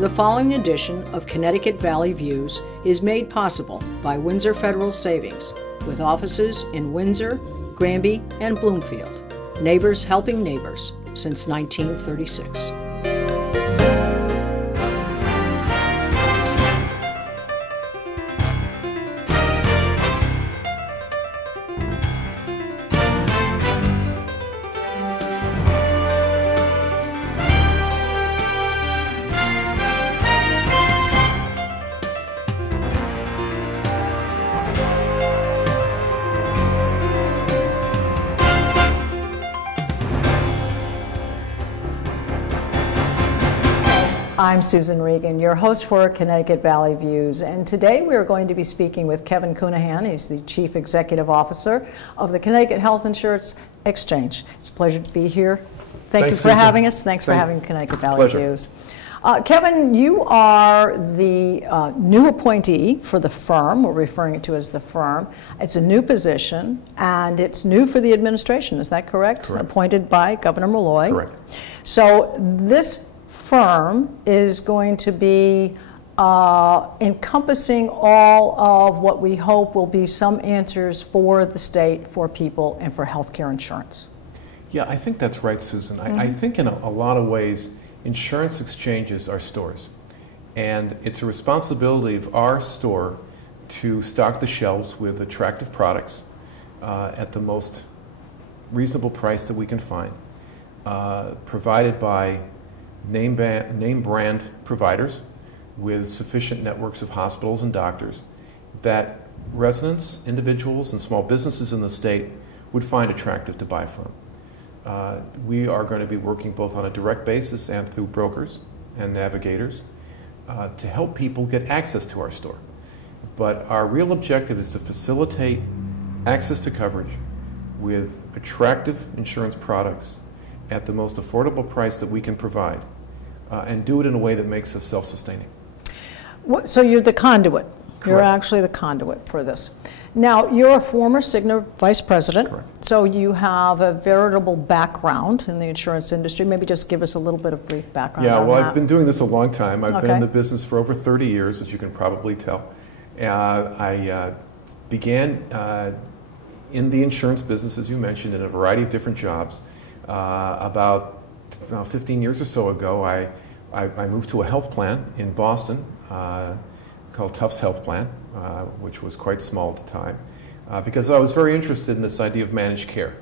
The following edition of Connecticut Valley Views is made possible by Windsor Federal Savings, with offices in Windsor, Granby, and Bloomfield. Neighbors helping neighbors since 1936. I'm Susan Regan, your host for Connecticut Valley Views, and today we are going to be speaking with Kevin Counihan. He's the Chief Executive Officer of the Connecticut Health Insurance Exchange. It's a pleasure to be here. Thank you for having us. Thanks for having Connecticut Valley Views. Kevin, you are the new appointee for the firm. We're referring to it as the firm. It's a new position, and it's new for the administration. Is that correct? Correct. Appointed by Governor Malloy. Correct. So this firm is going to be encompassing all of what we hope will be some answers for the state, for people, and for healthcare insurance. Yeah, I think that's right, Susan. I think in a lot of ways, insurance exchanges are stores. And it's a responsibility of our store to stock the shelves with attractive products at the most reasonable price that we can find, provided by name brand providers with sufficient networks of hospitals and doctors that residents, individuals, and small businesses in the state would find attractive to buy from. We are going to be working both on a direct basis and through brokers and navigators to help people get access to our store. But our real objective is to facilitate access to coverage with attractive insurance products at the most affordable price that we can provide, and do it in a way that makes us self-sustaining. So you're the conduit. Correct. You're actually the conduit for this. Now, you're a former Cigna vice president. Correct. So you have a veritable background in the insurance industry. Maybe just give us a little bit of brief background on that. I've been doing this a long time. I've been in the business for over 30 years, as you can probably tell. I began in the insurance business, as you mentioned, in a variety of different jobs. About 15 years or so ago, I moved to a health plan in Boston called Tufts Health Plan, which was quite small at the time, because I was very interested in this idea of managed care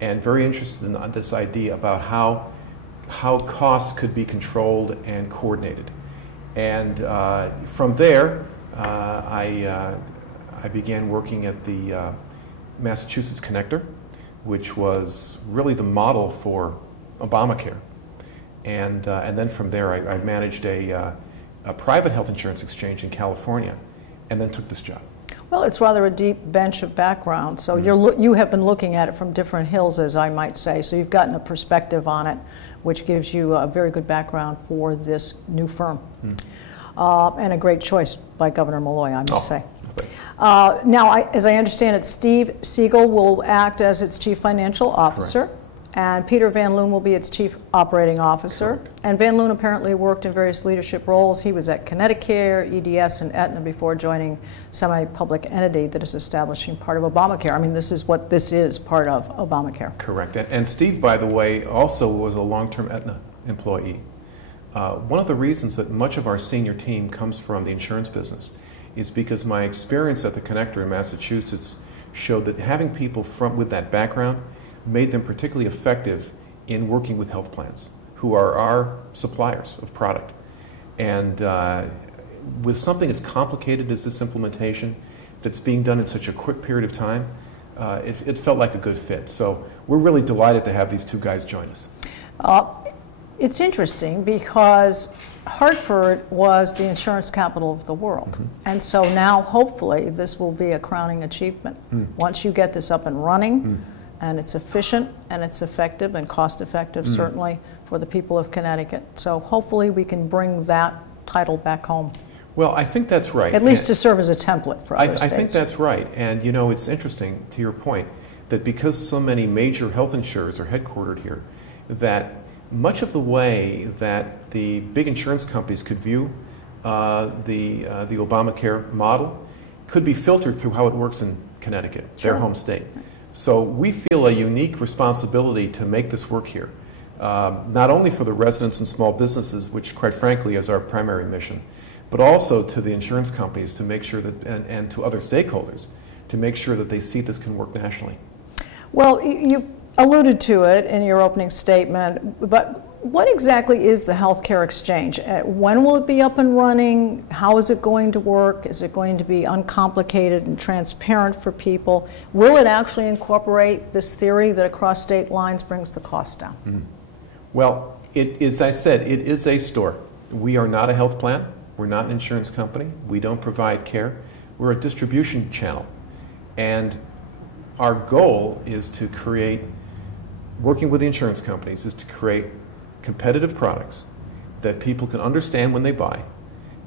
and very interested in this idea about how costs could be controlled and coordinated. And from there, I began working at the Massachusetts Connector, which was really the model for Obamacare. And then from there, I managed a private health insurance exchange in California, and then took this job. Well, it's rather a deep bench of background. So you have been looking at it from different hills, as I might say. So you've gotten a perspective on it, which gives you a very good background for this new firm. And a great choice by Governor Malloy, I must say. Now, as I understand it, Steve Siegel will act as its Chief Financial Officer. Correct. And Peter Van Loon will be its Chief Operating Officer. Correct. And Van Loon apparently worked in various leadership roles. He was at Connecticut, EDS, and Aetna before joining semi-public entity that is establishing part of Obamacare. I mean, this is what this is, part of Obamacare. Correct. And Steve, by the way, also was a long-term Aetna employee. One of the reasons that much of our senior team comes from the insurance business is because my experience at the Connector in Massachusetts showed that having people with that background made them particularly effective in working with health plans, who are our suppliers of product. And with something as complicated as this implementation that's being done in such a quick period of time, it felt like a good fit. So we're really delighted to have these two guys join us. It's interesting because Hartford was the insurance capital of the world. And so now, hopefully, this will be a crowning achievement. Once you get this up and running, and it's efficient, and it's effective, and cost-effective, certainly, for the people of Connecticut. So hopefully we can bring that title back home. Well, I think that's right. At least to serve as a template for other states. I think that's right. And, you know, it's interesting, to your point, that because so many major health insurers are headquartered here, that much of the way that the big insurance companies could view the Obamacare model could be filtered through how it works in Connecticut, Sure. their home state. So we feel a unique responsibility to make this work here, not only for the residents and small businesses, which quite frankly is our primary mission, but also to the insurance companies to make sure that, and to other stakeholders, to make sure that they see this can work nationally. Well, you alluded to it in your opening statement, but what exactly is the healthcare exchange? When will it be up and running? How is it going to work? Is it going to be uncomplicated and transparent for people? Will it actually incorporate this theory that across state lines brings the cost down? Mm. Well, as I said, it is a store. We are not a health plan. We're not an insurance company. We don't provide care. We're a distribution channel. And our goal is to create, working with the insurance companies, is to create competitive products that people can understand when they buy,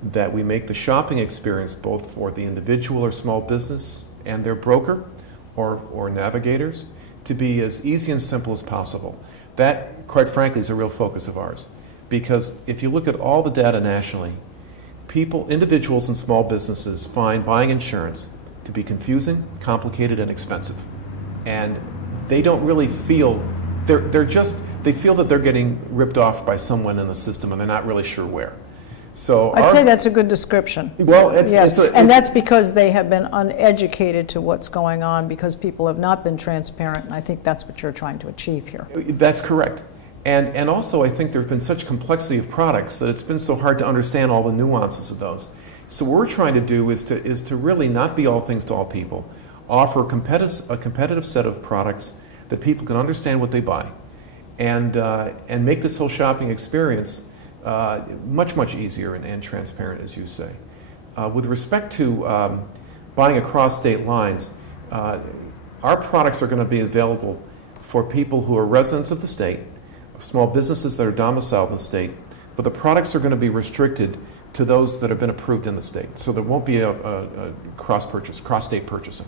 that we make the shopping experience both for the individual or small business and their broker or navigators to be as easy and simple as possible. That, quite frankly, is a real focus of ours. Because if you look at all the data nationally, people, individuals and small businesses find buying insurance to be confusing, complicated, and expensive. And they don't really feel, they feel that they're getting ripped off by someone in the system and they're not really sure where. So I'd say that's a good description. Well, yes, and that's because they have been uneducated to what's going on because people have not been transparent, and I think that's what you're trying to achieve here. That's correct. And also I think there's been such complexity of products that it's been so hard to understand all the nuances of those. So what we're trying to do is to really not be all things to all people, offer a competitive set of products that people can understand what they buy, and make this whole shopping experience much easier and transparent, as you say. With respect to buying across state lines, our products are going to be available for people who are residents of the state, small businesses that are domiciled in the state, but the products are going to be restricted to those that have been approved in the state. So there won't be a cross-state purchasing.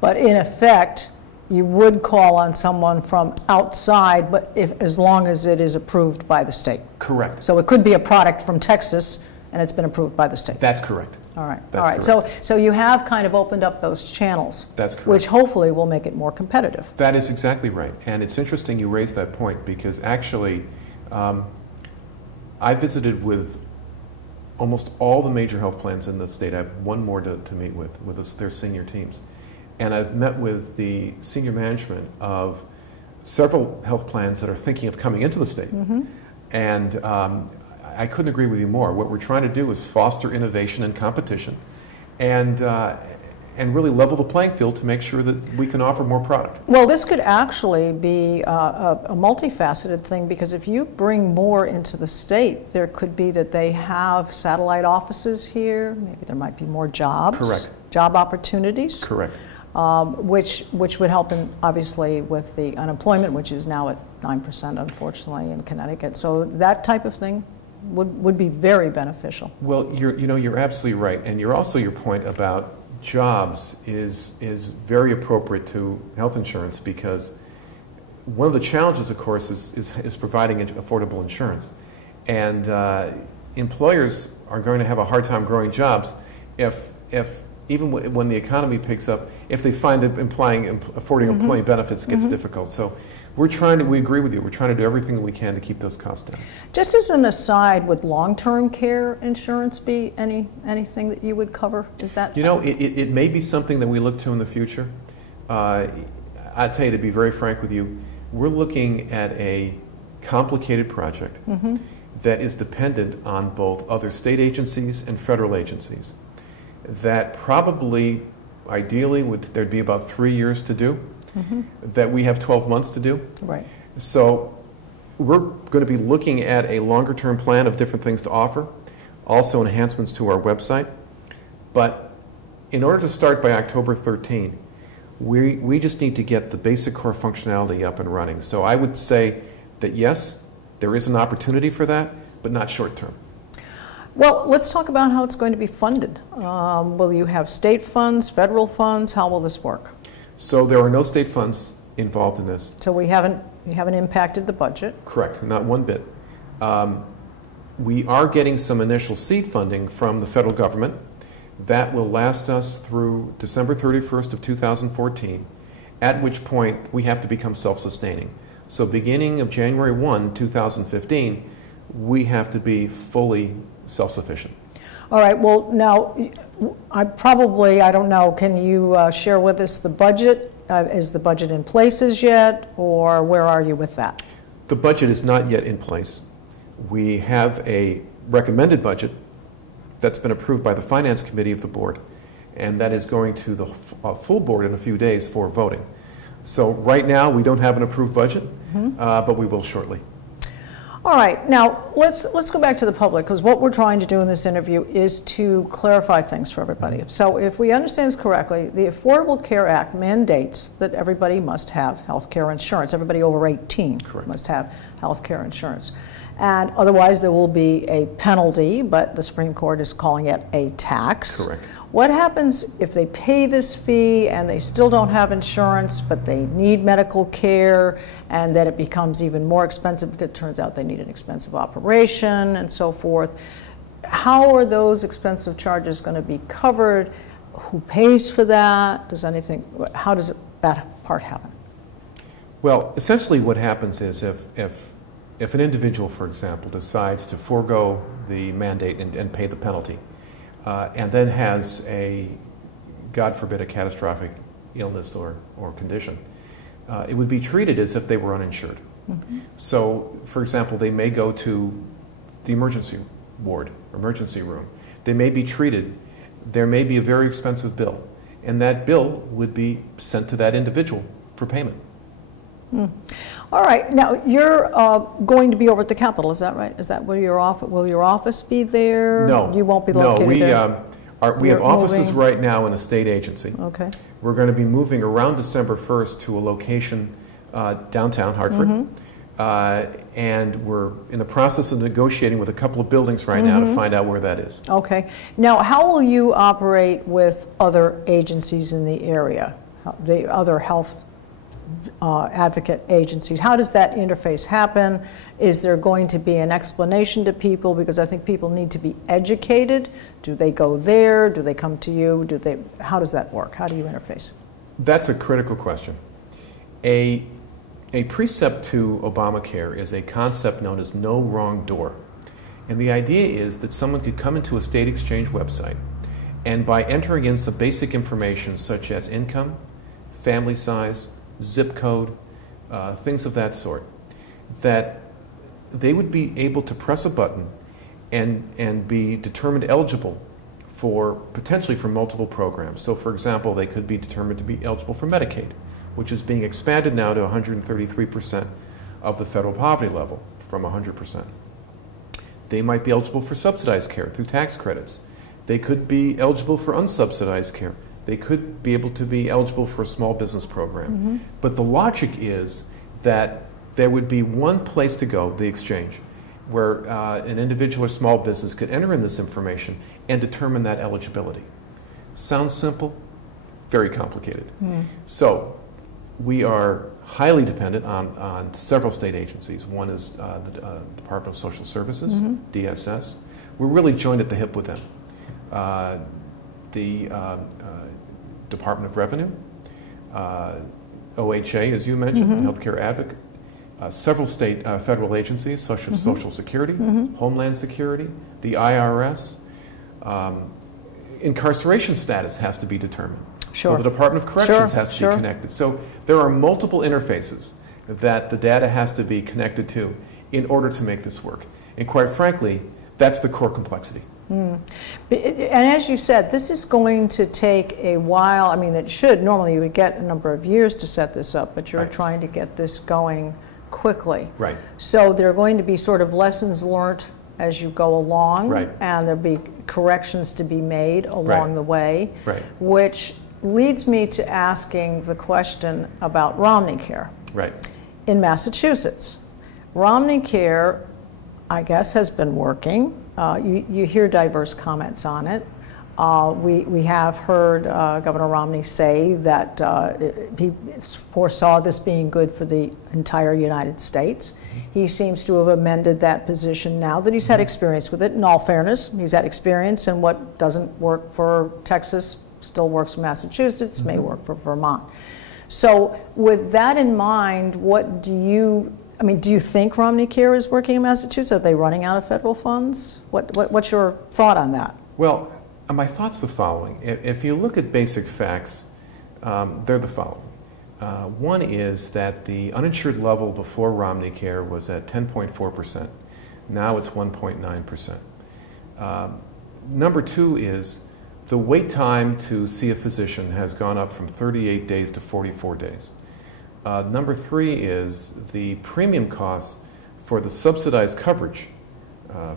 But in effect, you would call on someone from outside, but as long as it is approved by the state. Correct. So it could be a product from Texas, and it's been approved by the state. That's correct. All right. That's all right. correct. So you have kind of opened up those channels. That's correct. Which hopefully will make it more competitive. That is exactly right. And it's interesting you raised that point because actually I visited with almost all the major health plans in the state. I have one more to meet with their senior teams. And I've met with the senior management of several health plans that are thinking of coming into the state. Mm-hmm. And I couldn't agree with you more. What we're trying to do is foster innovation and competition and really level the playing field to make sure that we can offer more product. Well, this could actually be a multifaceted thing because if you bring more into the state, there could be that they have satellite offices here. Maybe there might be more jobs. Correct. Job opportunities. Correct. Which would help, obviously, with the unemployment, which is now at 9%, unfortunately, in Connecticut. So that type of thing would be very beneficial. Well, you're absolutely right, and your point about jobs is very appropriate to health insurance because one of the challenges, of course, is providing affordable insurance, and employers are going to have a hard time growing jobs if even when the economy picks up, if they find that affording Mm-hmm. employee benefits gets difficult. So we agree with you, we're trying to do everything that we can to keep those costs down. Just as an aside, would long-term care insurance be anything that you would cover? Is that? It may be something that we look to in the future. I tell you, to be very frank with you, we're looking at a complicated project mm-hmm. that is dependent on both other state agencies and federal agencies. That probably, ideally, there'd be about 3 years to do, mm-hmm. that we have 12 months to do. Right. So we're going to be looking at a longer-term plan of different things to offer, also enhancements to our website. But in order to start by October 13, we just need to get the basic core functionality up and running. So I would say that yes, there is an opportunity for that, but not short-term. Well, let's talk about how it's going to be funded. Will you have state funds, federal funds? How will this work? So there are no state funds involved in this. So we haven't You haven't impacted the budget. Correct, not one bit. We are getting some initial seed funding from the federal government. That will last us through December 31st of 2014, at which point we have to become self-sustaining. So beginning of January 1, 2015, we have to be fully self-sufficient. All right, well, now, I don't know, can you share with us the budget? Is the budget in place yet, or where are you with that? The budget is not yet in place. We have a recommended budget that's been approved by the Finance Committee of the board, and that is going to the full board in a few days for voting. So right now, we don't have an approved budget, but we will shortly. All right, now let's go back to the public, because what we're trying to do in this interview is to clarify things for everybody. So if we understand this correctly, the Affordable Care Act mandates that everybody must have health care insurance. Everybody over 18 Correct. must have health care insurance. And otherwise there will be a penalty, but the Supreme Court is calling it a tax. Correct. What happens if they pay this fee and they still don't have insurance, but they need medical care, and then it becomes even more expensive because it turns out they need an expensive operation and so forth? How are those expensive charges going to be covered? Who pays for that? How does that part happen? Well, essentially what happens is if an individual, for example, decides to forego the mandate and pay the penalty, and then has God forbid, a catastrophic illness or condition, it would be treated as if they were uninsured. So, for example, they may go to the emergency ward, emergency room. They may be treated. There may be a very expensive bill, and that bill would be sent to that individual for payment. All right. Now, you're going to be over at the Capitol, is that right? Is that where will your office be there? No. You won't be located there? No, we have offices right now in a state agency. Okay. We're going to be moving around December 1st to a location downtown Hartford. And we're in the process of negotiating with a couple of buildings right now to find out where that is. Okay. Now, how will you operate with other agencies in the area, the other health advocate agencies? How does that interface happen? Is there going to be an explanation to people? Because I think people need to be educated. Do they go there? Do they come to you? How does that work? How do you interface? That's a critical question. A precept to Obamacare is a concept known as no wrong door. And the idea is that someone could come into a state exchange website, and by entering in some basic information such as income, family size, zip code, things of that sort, that they would be able to press a button and be determined eligible potentially for multiple programs. So for example, they could be determined to be eligible for Medicaid, which is being expanded now to 133% of the federal poverty level from 100%. They might be eligible for subsidized care through tax credits. They could be eligible for unsubsidized care. They could be able to be eligible for a small business program. But the logic is that there would be one place to go, the exchange, where an individual or small business could enter in this information and determine that eligibility. Sounds simple, very complicated. So we are highly dependent on several state agencies. One is the Department of Social Services, DSS. We're really joined at the hip with them. The Department of Revenue, OHA, as you mentioned, Healthcare Advocate, several state federal agencies, such as Social Security, Homeland Security, the IRS. Incarceration status has to be determined. Sure. So the Department of Corrections has to be connected. So there are multiple interfaces that the data has to be connected to in order to make this work. And quite frankly, that's the core complexity. And as you said, this is going to take a while. I mean, normally you would get a number of years to set this up, but you're trying to get this going quickly. Right. So there are going to be sort of lessons learned as you go along, and there'll be corrections to be made along the way, which leads me to asking the question about Romneycare. In Massachusetts, Romneycare, I guess, has been working. You hear diverse comments on it. We have heard Governor Romney say that he foresaw this being good for the entire United States. He seems to have amended that position now that he's had experience with it. In all fairness, he's had experience, and what doesn't work for Texas still works for Massachusetts, may work for Vermont. So with that in mind, what do you, I mean, do you think Romneycare is working in Massachusetts? Are they running out of federal funds? What's your thought on that? Well, my thought's the following. If you look at basic facts, they're the following. One is that the uninsured level before Romneycare was at 10.4%. Now it's 1.9%. Number two is the wait time to see a physician has gone up from 38 days to 44 days. Number three is the premium costs for the subsidized coverage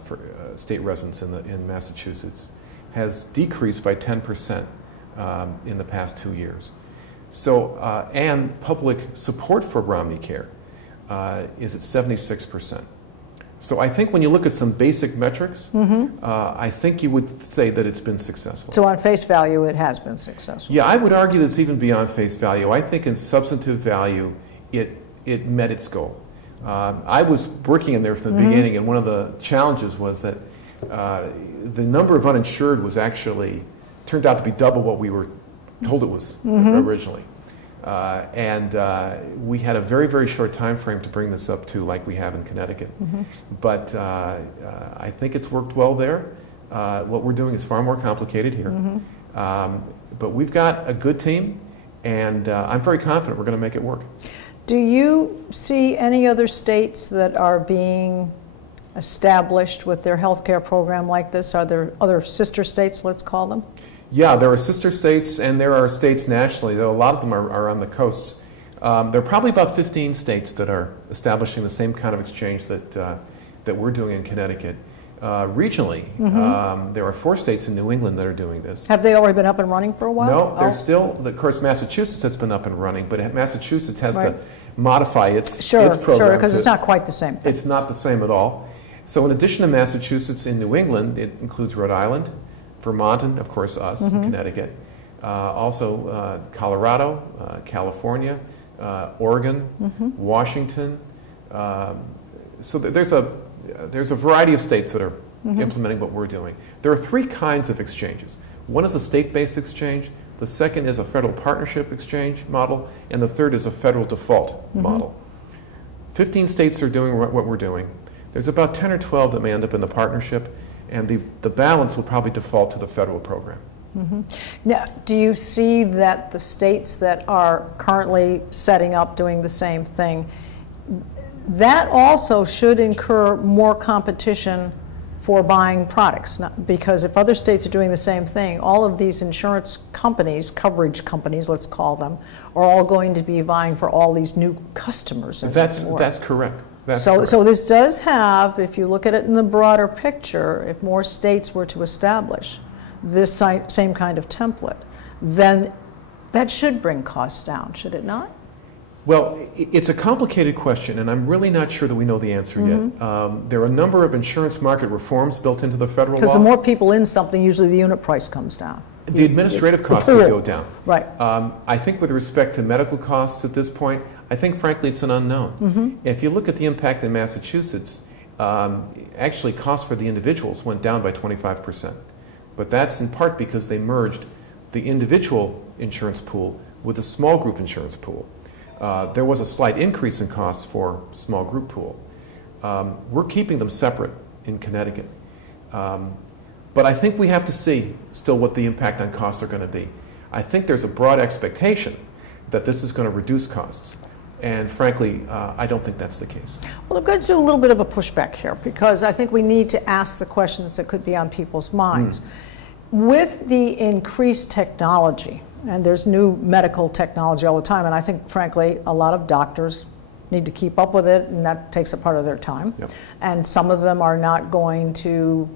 for state residents in Massachusetts has decreased by 10% in the past 2 years. So, and public support for Romneycare is at 76%. So I think when you look at some basic metrics, I think you would say that it's been successful. So on face value, it has been successful. Yeah, I would argue that it's even beyond face value. I think in substantive value, it met its goal. I was working in there from the beginning, and one of the challenges was that the number of uninsured was actually, turned out to be double what we were told it was originally. We had a very, very short time frame to bring this up to like we have in Connecticut. But I think it's worked well there. What we're doing is far more complicated here. But we've got a good team, and I'm very confident we're going to make it work. Do you see any other states that are being established with their health care program like this? Are there other sister states, let's call them? Yeah, there are sister states, and there are states nationally, though a lot of them are on the coasts. There are probably about 15 states that are establishing the same kind of exchange that we're doing in Connecticut. Regionally, there are 4 states in New England that are doing this. Have they already been up and running for a while? No, they're still, of course, Massachusetts has been up and running, but Massachusetts has to modify its program. Sure, because it's not quite the same thing. It's not the same at all. So in addition to Massachusetts, in New England, it includes Rhode Island, Vermont, and of course us, Connecticut. Also Colorado, California, Oregon, Washington. So there's a variety of states that are implementing what we're doing. There are 3 kinds of exchanges. One is a state-based exchange, the second is a federal partnership exchange model, and the third is a federal default model. 15 states are doing what we're doing. There's about 10 or 12 that may end up in the partnership, and the balance will probably default to the federal program. Now, do you see that the states that are currently setting up doing the same thing, that also should incur more competition for buying products? Because if other states are doing the same thing, all of these insurance companies, coverage companies, let's call them, are all going to be vying for all these new customers. That's correct. So this does have, if you look at it in the broader picture, if more states were to establish this same kind of template, then that should bring costs down, should it not? Well, it's a complicated question, and I'm really not sure that we know the answer yet. There are a number of insurance market reforms built into the federal law. Because the more people in something, usually the unit price comes down. The administrative costs would go down. Right. I think with respect to medical costs at this point, I think frankly it's an unknown. If you look at the impact in Massachusetts, actually costs for the individuals went down by 25%. But that's in part because they merged the individual insurance pool with the small group insurance pool. There was a slight increase in costs for small group pool. We're keeping them separate in Connecticut. But I think we have to see still what the impact on costs are going to be. I think there's a broad expectation that this is going to reduce costs. And frankly, I don't think that's the case. Well, I'm going to do a little bit of a pushback here because I think we need to ask the questions that could be on people's minds. With the increased technology, and there's new medical technology all the time, and I think, frankly, a lot of doctors need to keep up with it, and that takes a part of their time. And some of them are not going to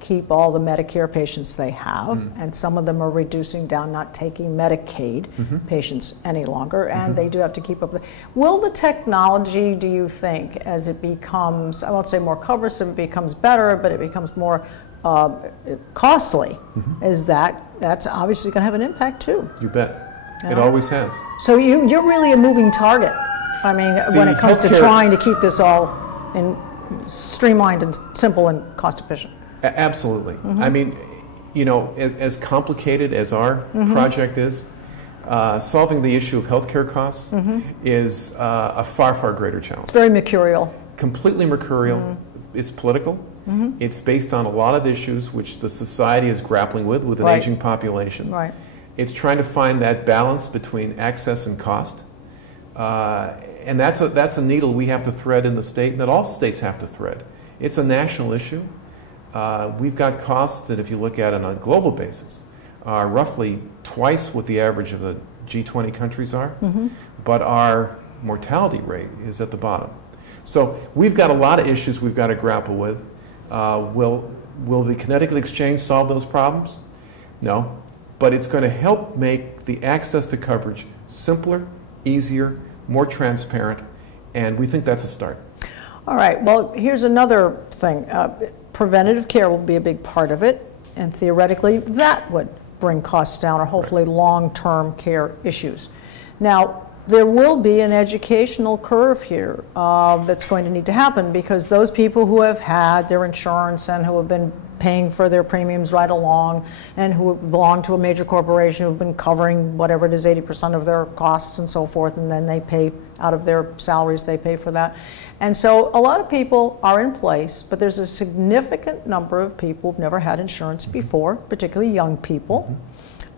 keep all the Medicare patients they have, and some of them are reducing down, not taking Medicaid patients any longer, and they do have to keep up with it. Will the technology, do you think, as it becomes, I won't say more cumbersome, it becomes better, but it becomes more costly as that, that's obviously going to have an impact too. You bet. Yeah. It always has. So you're really a moving target. I mean, when it comes to trying to keep this all streamlined and simple and cost efficient. Absolutely. I mean, you know, as complicated as our project is, solving the issue of healthcare costs is a far, far greater challenge. It's very mercurial. Completely mercurial. It's political. It's based on a lot of issues which the society is grappling with an aging population. Right. It's trying to find that balance between access and cost. And that's a needle we have to thread in the state, and that all states have to thread. It's a national issue. We've got costs that, if you look at it on a global basis, are roughly twice what the average of the G20 countries are, but our mortality rate is at the bottom. So we've got a lot of issues we've got to grapple with. Will the Connecticut Exchange solve those problems? No, but it's going to help make the access to coverage simpler, easier, more transparent, and we think that's a start. All right, well, here's another thing. Preventative care will be a big part of it, and theoretically that would bring costs down, or hopefully long-term care issues. Now, there will be an educational curve here that's going to need to happen, because those people who have had their insurance and who have been paying for their premiums right along, and who belong to a major corporation who've been covering whatever it is, 80% of their costs and so forth, and then they pay out of their salaries, they pay for that. And so a lot of people are in place, but there's a significant number of people who've never had insurance before, particularly young people,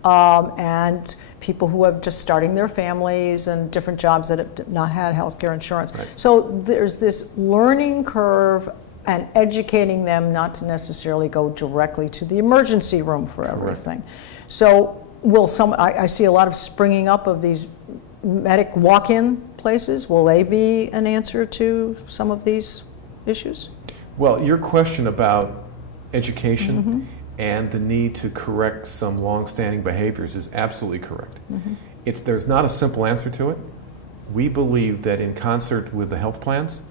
and people who have just starting their families and different jobs that have not had health care insurance. Right. So there's this learning curve and educating them not to necessarily go directly to the emergency room for everything. Right. So will I see a lot of springing up of these medic walk-in places. Will they be an answer to some of these issues? Well, your question about education and the need to correct some long-standing behaviors is absolutely correct. There's not a simple answer to it. We believe that in concert with the health plans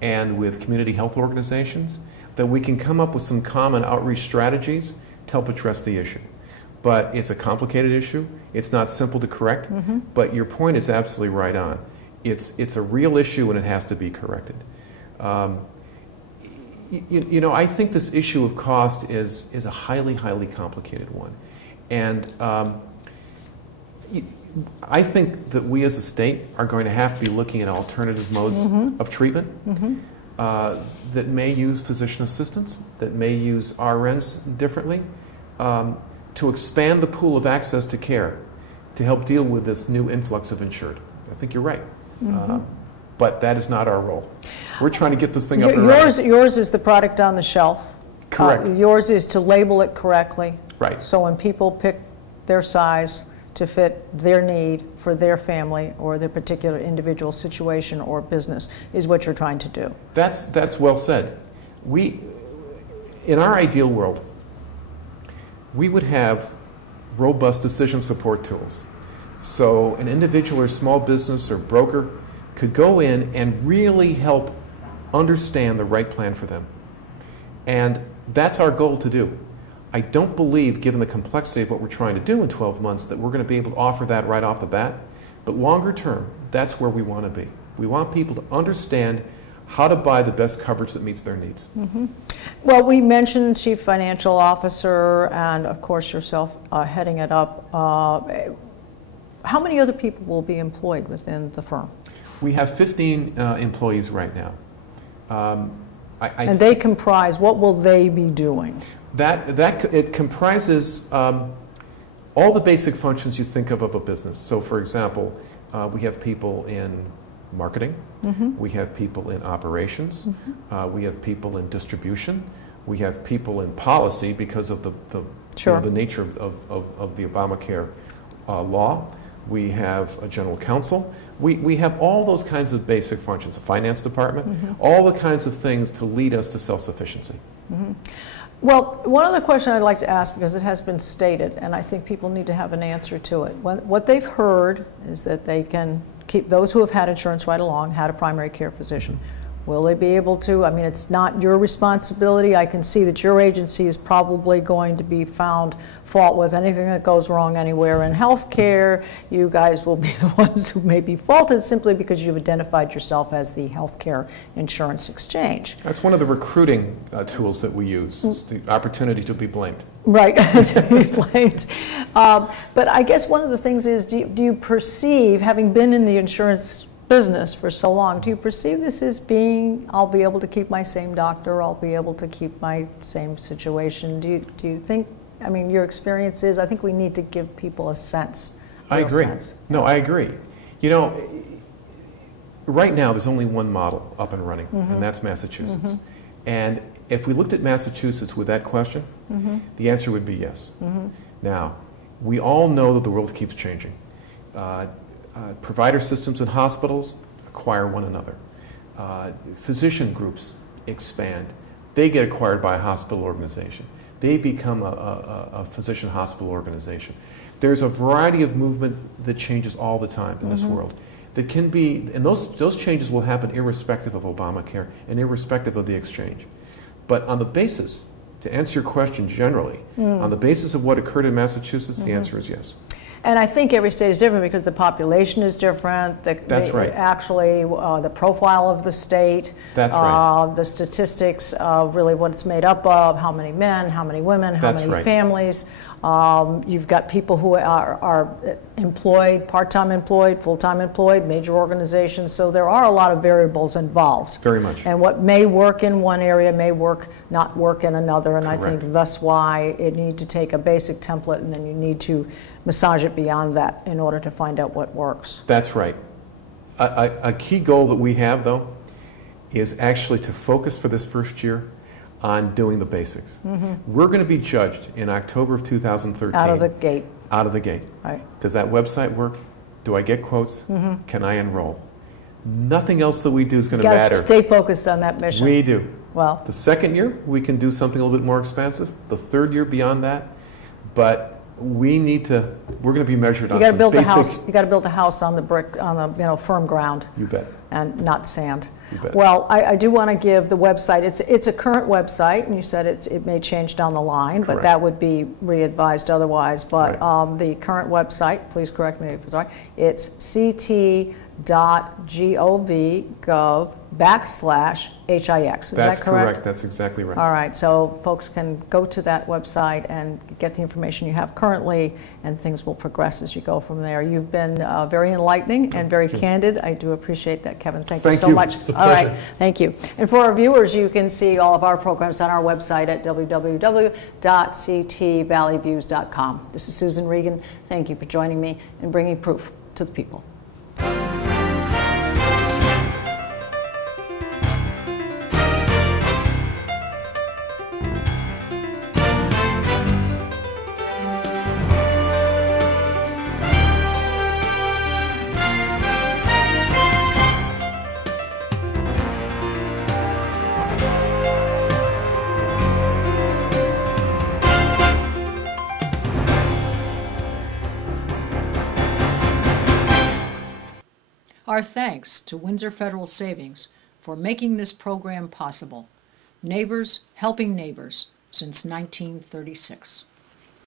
and with community health organizations, that we can come up with some common outreach strategies to help address the issue. But it's a complicated issue. It's not simple to correct, but your point is absolutely right on. It's a real issue and it has to be corrected. You know, I think this issue of cost is a highly, highly complicated one. And I think that we as a state are going to have to be looking at alternative modes of treatment that may use physician assistants, that may use RNs differently, to expand the pool of access to care to help deal with this new influx of insured. I think you're right. But that is not our role. We're trying to get this thing up and running. Yours is the product on the shelf. Correct. Yours is to label it correctly. Right. So when people pick their size to fit their need for their family or their particular individual situation or business is what you're trying to do. That's well said. In our ideal world, we would have robust decision support tools. So an individual or small business or broker could go in and really help understand the right plan for them. And that's our goal to do. I don't believe, given the complexity of what we're trying to do in 12 months, that we're going to be able to offer that right off the bat. But longer term, that's where we want to be. We want people to understand how to buy the best coverage that meets their needs. Well, we mentioned Chief Financial Officer and, of course, yourself heading it up. How many other people will be employed within the firm? We have 15 employees right now. And they comprise, what will they be doing? It comprises all the basic functions you think of a business. So, for example, we have people in marketing, we have people in operations, we have people in distribution, we have people in policy because of the nature of the Obamacare law. We have a general counsel. We have all those kinds of basic functions, the finance department, all the kinds of things to lead us to self-sufficiency. Well, one other question I'd like to ask, because it has been stated, and I think people need to have an answer to it. What they've heard is that they can keep those who have had insurance right along, had a primary care physician. Will they be able to? I mean, it's not your responsibility. I can see that your agency is probably going to be found fault with anything that goes wrong anywhere in healthcare. You guys will be the ones who may be faulted simply because you've identified yourself as the healthcare insurance exchange. That's one of the recruiting tools that we use, is the opportunity to be blamed. Right, to be blamed. But I guess one of the things is, do you perceive, having been in the insurance business for so long, do you perceive this as being, I'll be able to keep my same doctor, I'll be able to keep my same situation? Do you think, I mean, your experience is, I think we need to give people a sense. I agree. No, I agree. You know, right now there's only one model up and running, and that's Massachusetts. And if we looked at Massachusetts with that question, the answer would be yes. Now, we all know that the world keeps changing. Provider systems in hospitals acquire one another. Physician groups expand. They get acquired by a hospital organization. They become a physician hospital organization. There's a variety of movement that changes all the time in this world. That can be, and those changes will happen irrespective of Obamacare and irrespective of the exchange. But on the basis, to answer your question generally, on the basis of what occurred in Massachusetts, the answer is yes. And I think every state is different because the population is different. That's right. Actually, the profile of the state. That's right. The statistics, really what it's made up of, how many men, how many women, how many families. You've got people who are employed, part-time employed, full-time employed, major organizations. So there are a lot of variables involved. Very much. And what may work in one area may not work in another. And Correct. I think that's why it need to take a basic template and then you need to massage it beyond that in order to find out what works. That's right. A key goal that we have, though, is actually to focus for this first year on doing the basics. We're going to be judged in October of 2013. Out of the gate. Out of the gate. Right. Does that website work? Do I get quotes? Can I enroll? Nothing else that we do is going to matter. Stay focused on that mission. We do. Well, the second year, we can do something a little bit more expansive. The third year, beyond that. But we need to, we're going to be measured on some basic. You got to build the house on the brick, on the firm ground. You bet. And not sand. You bet. Well, I do want to give the website. It's a current website, and you said it may change down the line, Correct. but that would be re-advised otherwise. But Right. the current website, please correct me if it's wrong. It's ct.gov/HIX. Is That's that correct? correct. That's exactly right. All right, so folks can go to that website and get the information you have currently, and things will progress as you go from there. You've been very enlightening and very candid. I do appreciate that, Kevin. Thank you so much. It's a All pleasure. right, thank you. And for our viewers, you can see all of our programs on our website at www.ctvalleyviews.com. This is Susan Regan. Thank you for joining me and bringing proof to the people. Our thanks to Windsor Federal Savings for making this program possible. Neighbors helping neighbors since 1936.